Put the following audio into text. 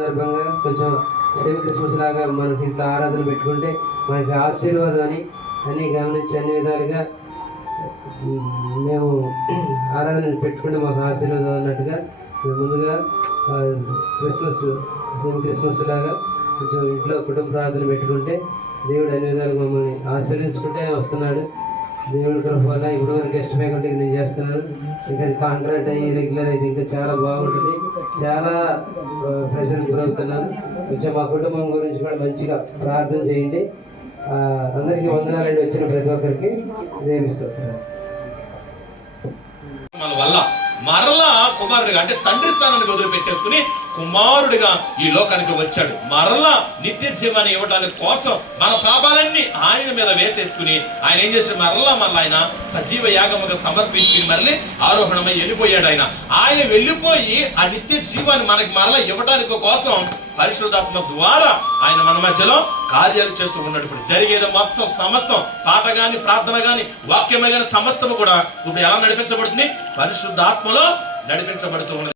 సందర్భంగా కొంచెం semi Christmas లాగా మనకి ఇంట్లో ఆరాధన పెట్టుకుంటే మనకి ఆశీర్వాదం అని అన్నీ గమనించి అన్ని విధాలుగా మేము ఆరాధన పెట్టుకుంటే మాకు ఆశీర్వాదం అన్నట్టుగా మేము ముందుగా సెమీ క్రిస్మస్ లాగా కొంచెం ఇంట్లో కుటుంబ ప్రార్థన పెట్టుకుంటే దేవుడు అన్ని విధాలుగా మమ్మల్ని ఆశీర్వించుకుంటే వస్తున్నాడు. దేవుడి కృప వల్ల ఇప్పుడు వరకు గెస్ట్ ఫ్యాకల్టీ నేను చేస్తున్నాను. ఇంకా కాంట్రాక్ట్ అయ్యి రెగ్యులర్ అయితే ఇంకా చాలా బాగుంటుంది. చాలా ప్రెషర్ గురవుతున్నాను. కొంచెం మా కుటుంబం గురించి కూడా మంచిగా ప్రార్థన చేయండి. అందరికీ వందనాలండి. వచ్చిన ప్రతి ఒక్కరికి ప్రేమిస్తున్నాను. మన వల్ల మరలా కుమారుడిగా అంటే తండ్రి స్థానాన్ని వదిలిపెట్టేసుకుని కుమారుడిగా ఈ లోకానికి వచ్చాడు. మరలా నిత్య జీవాన్ని ఇవ్వడానికి కోసం మన పాపాలన్నీ ఆయన మీద వేసేసుకుని ఆయన ఏం చేశాడు, మరలా ఆయన సజీవ యాగముగా సమర్పించుకుని మళ్ళీ ఆరోహణమై వెళ్ళిపోయాడు. ఆయన వెళ్ళిపోయి ఆ నిత్య జీవాన్ని మనకి మరలా ఇవ్వడానికి కోసం పరిశుద్ధాత్మ ద్వారా ఆయన మన మధ్యలో కార్యాలు చేస్తూ ఉన్నాడు. ఇప్పుడు జరిగేది మొత్తం సమస్తం పాట గాని ప్రార్థన గాని వాక్యమే గాని సమస్తము కూడా ఇప్పుడు ఎలా నడిపించబడుతుంది? పరిశుద్ధాత్మలో నడిపించబడుతూ ఉన్నది.